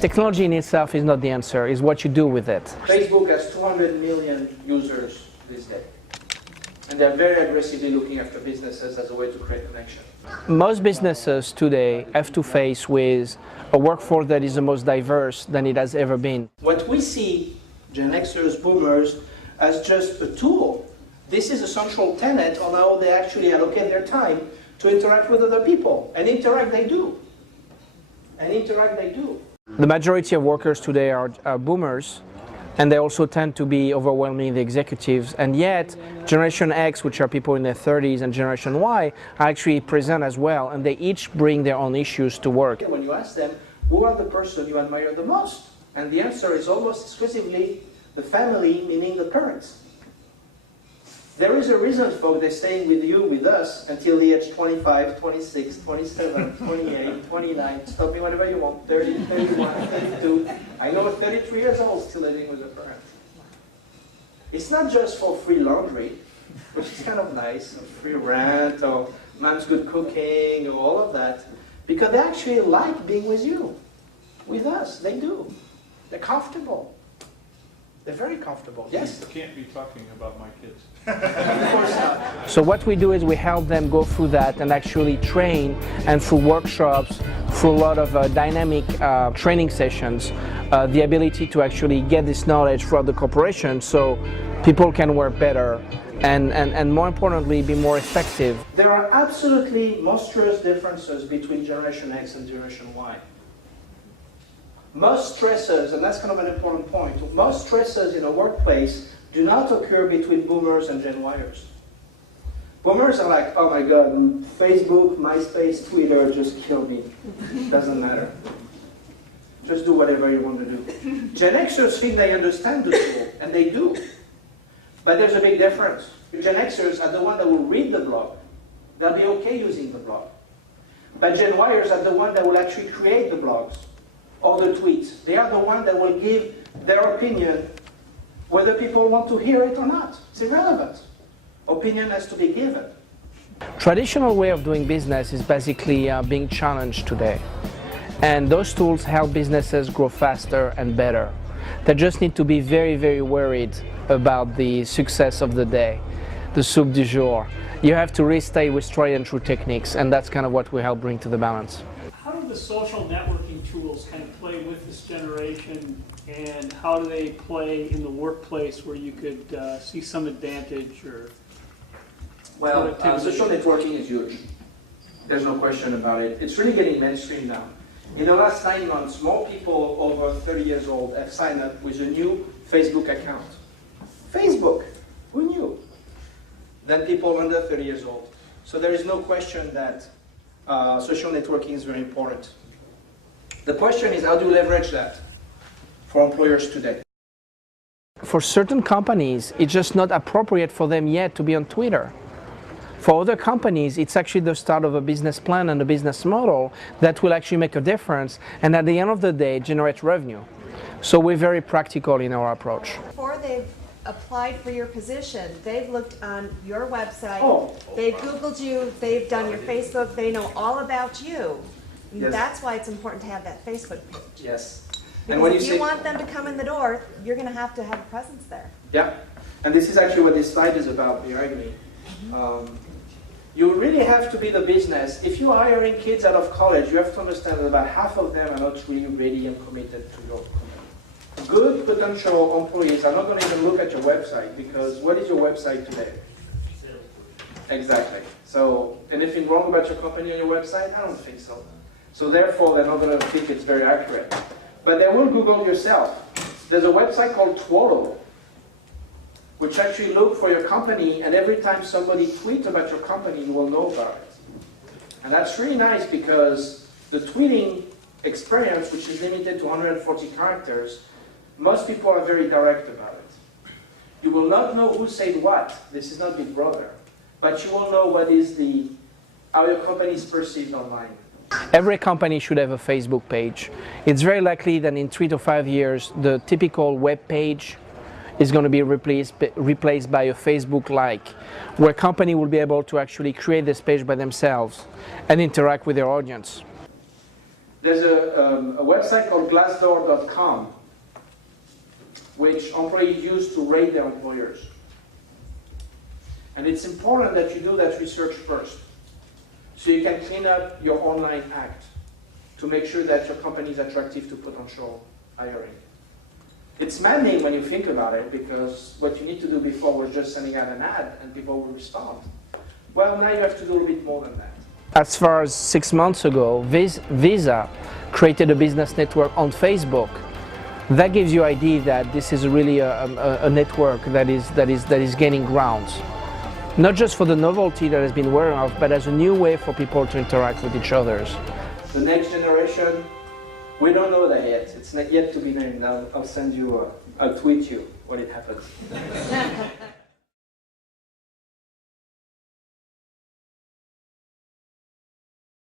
Technology in itself is not the answer, it's what you do with it. Facebook has 200 million users these days. And they're very aggressively looking after businesses as a way to create connection. Most businesses today have to face with a workforce that is the most diverse than it has ever been. What we see Gen Xers, boomers, as just a tool. This is a central tenet on how they actually allocate their time to interact with other people. And interact they do. And interact they do. The majority of workers today are boomers, and they also tend to be overwhelming the executives, and yet Generation X, which are people in their 30s, and Generation Y are actually present as well, and they each bring their own issues to work. When you ask them, who are the person you admire the most? And the answer is almost exclusively the family, meaning the parents. There is a reason, folks, they're staying with you, with us, until the age 25, 26, 27, 28, 29, stop me whatever you want, 30, 31, 32. I know a 33 years old still living with a parent. It's not just for free laundry, which is kind of nice, or free rent, or mom's good cooking, or all of that, because they actually like being with you, with us, they do. They're comfortable. They're very comfortable. Yes? You can't be talking about my kids. Of course not. So what we do is we help them go through that and actually train, and through workshops, through a lot of dynamic training sessions, the ability to actually get this knowledge throughout the corporation so people can work better and more importantly, be more effective. There are absolutely monstrous differences between Generation X and Generation Y. Most stresses, and that's kind of an important point, most stresses in a workplace do not occur between boomers and Gen Yers. Boomers are like, oh my God, Facebook, MySpace, Twitter just kill me. Doesn't matter. Just do whatever you want to do. Gen Xers think they understand the tool, and they do. But there's a big difference. Gen Xers are the ones that will read the blog. They'll be okay using the blog. But Gen Yers are the ones that will actually create the blogs or the tweets. They are the ones that will give their opinion whether people want to hear it or not. It's irrelevant. Opinion has to be given. Traditional way of doing business is basically being challenged today. And those tools help businesses grow faster and better. They just need to be very, very worried about the success of the day, the soup du jour. You have to really stay with tried and true techniques, and that's kind of what we help bring to the balance. How do the social networking tools kind of play with this generation, and how do they play in the workplace where you could see some advantage or Well, productivity? social networking is huge. There's no question about it. It's really getting mainstream now. In the last 9 months, more people over 30 years old have signed up with a new Facebook account. Facebook, who knew? Than people under 30 years old. So there is no question that social networking is very important. The question is, how do you leverage that for employers today? For certain companies, it's just not appropriate for them yet to be on Twitter. For other companies, it's actually the start of a business plan and a business model that will actually make a difference, and at the end of the day, generate revenue. So we're very practical in our approach. Before they've applied for your position, they've looked on your website, Oh. they've Googled you, they've done your Facebook, they know all about you. Yes. That's why it's important to have that Facebook page. Yes. Because if you want them to come in the door, you're going to have a presence there. Yeah, and this is actually what this slide is about behind me. You really have to be the business. If you're hiring kids out of college, you have to understand that about half of them are not really ready and committed to your company. Good potential employees are not going to even look at your website, because what is your website today? Exactly. So, anything wrong about your company on your website? I don't think so. So therefore, they're not going to think it's very accurate. But they will Google yourself. There's a website called Twilio, which actually look for your company, and every time somebody tweets about your company, you will know about it. And that's really nice, because the tweeting experience, which is limited to 140 characters, most people are very direct about it. You will not know who said what. This is not Big Brother. But you will know what is how your company is perceived online. Every company should have a Facebook page. It's very likely that in 3 to 5 years, the typical web page is going to be replaced by a Facebook-like, where company will be able to actually create this page by themselves and interact with their audience. There's a website called glassdoor.com, which employees use to rate their employers. And it's important that you do that research first, so you can clean up your online act to make sure that your company is attractive to potential hiring. It's maddening when you think about it, because what you need to do before was just sending out an ad and people will respond. Well, now you have to do a little bit more than that. As far as 6 months ago, Visa created a business network on Facebook. That gives you idea that this is really a network that is gaining grounds. Not just for the novelty that has been wearing off, but as a new way for people to interact with each other. The next generation, we don't know that yet. It's not yet to be named. I'll send you, I'll tweet you when it happens.